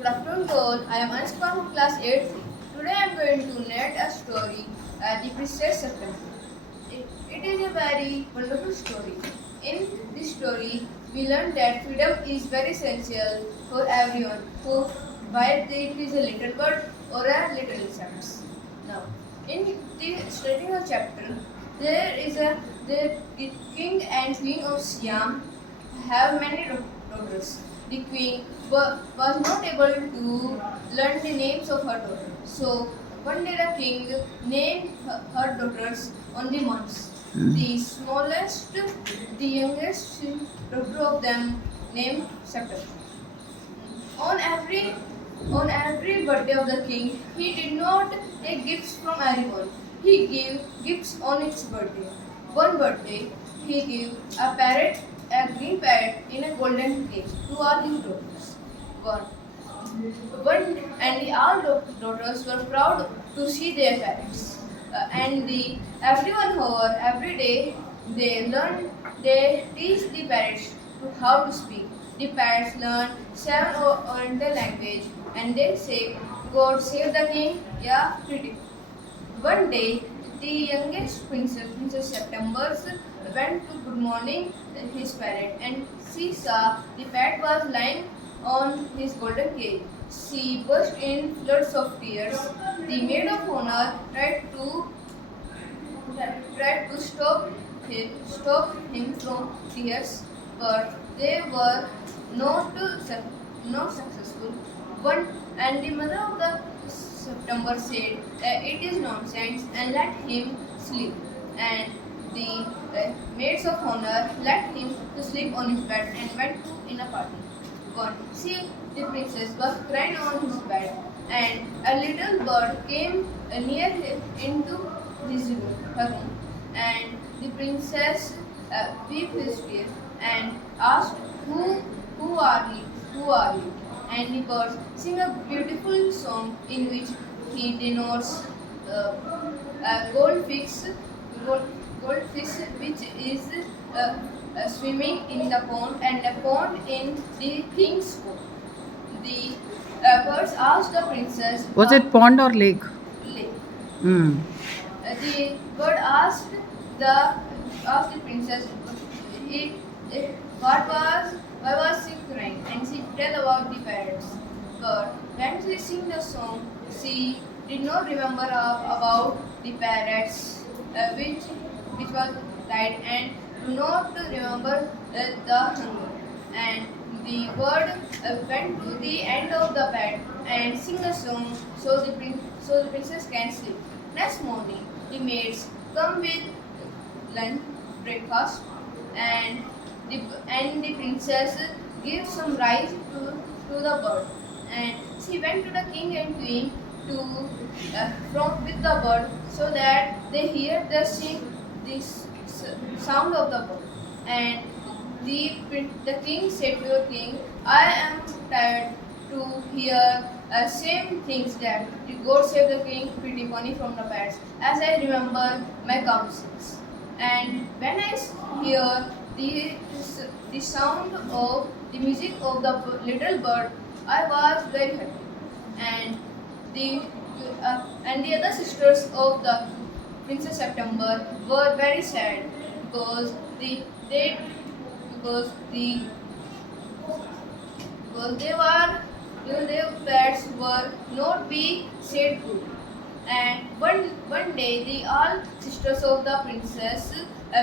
Good afternoon to all. I am Anushka from class 8th. Today I am going to narrate a story, The Princess September. It is a very wonderful story. In this story, we learn that freedom is very essential for everyone, who, whether it is a little bird or a little insect. Now, in the starting of chapter, there is the king and queen of Siam have many daughters. The queen was not able to learn the names of her daughters. So one day the king named her daughters on the months. The smallest, the youngest daughter of them named September. On every on every birthday of the king, he did not take gifts from everyone. He gave gifts on its birthday. One birthday, he gave a parrot, a green parrot in a golden cage to all his daughters. One, one and the all daughters were proud to see their parents. Everyone however every day they teach the parrots to how to speak. The parrots learn seven Oriental language and they say, God save the king, yeah, pretty. One day, the youngest Princess September, went to good morning his parrot and she saw the parrot was lying on his golden cage. She burst in floods of tears. The maid of honor tried to stop him from tears, but they were not successful. One and the mother of the September said, "It is nonsense," and let him sleep. And the maids of honor let him to sleep on his bed and went to in a party. One, see, the princess was crying on his bed, and a little bird came near him into her room, and the princess wept his fear and asked, "Who are you? Who are you?" And the bird sing a beautiful song in which he denotes uh, a gold, goldfish which is swimming in the pond and a pond in the king's court. The birds asked the princess, Was it pond or lake? lake. Hmm. The bird the asked the princess it, it, why was she crying, and she tell about the parrots. But when she sing the song, she did not remember about the parrots which was died and do not remember the hunger. And the bird went to the end of the bed and sing a song so the princess can sleep. Next morning, the maids come with lunch, breakfast, and the princess gives some rice to the bird. And she went to the king and queen to from with the bird so that they hear this sound of the bird. And the king said to the king, "I am tired to hear same things that the God save the king, pretty funny from the pets, as I remember my counsels. And when I hear the sound of the music of the little bird, I was very happy. And the other sisters of the Princess September were very sad because they because the because their pets were not be said good. And one day the all sisters of the princess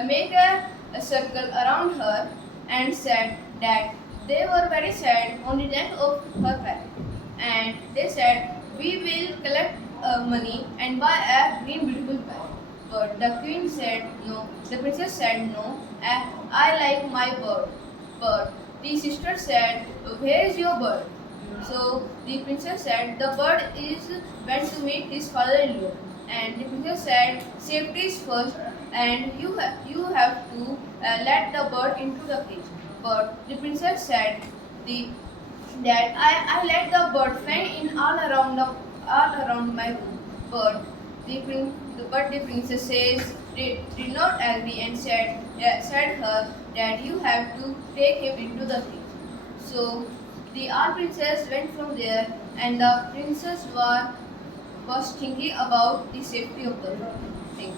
made a circle around her and said that they were very sad on the death of her parent. And they said, "We will collect money and buy a green beautiful parrot." But the queen said no. The princess said no. I like my bird. But the sister said, "Where is your bird?" So the princess said, "The bird is went to meet his father-in-law." And the princess said, "Safety is first, and you have to let the bird into the cage." But the princess said, "The that I let the bird fly in all around my room." But the princess says did not agree and said her that you have to take him into the cage. So The art princess went from there, and the princess was thinking about the safety of the thing.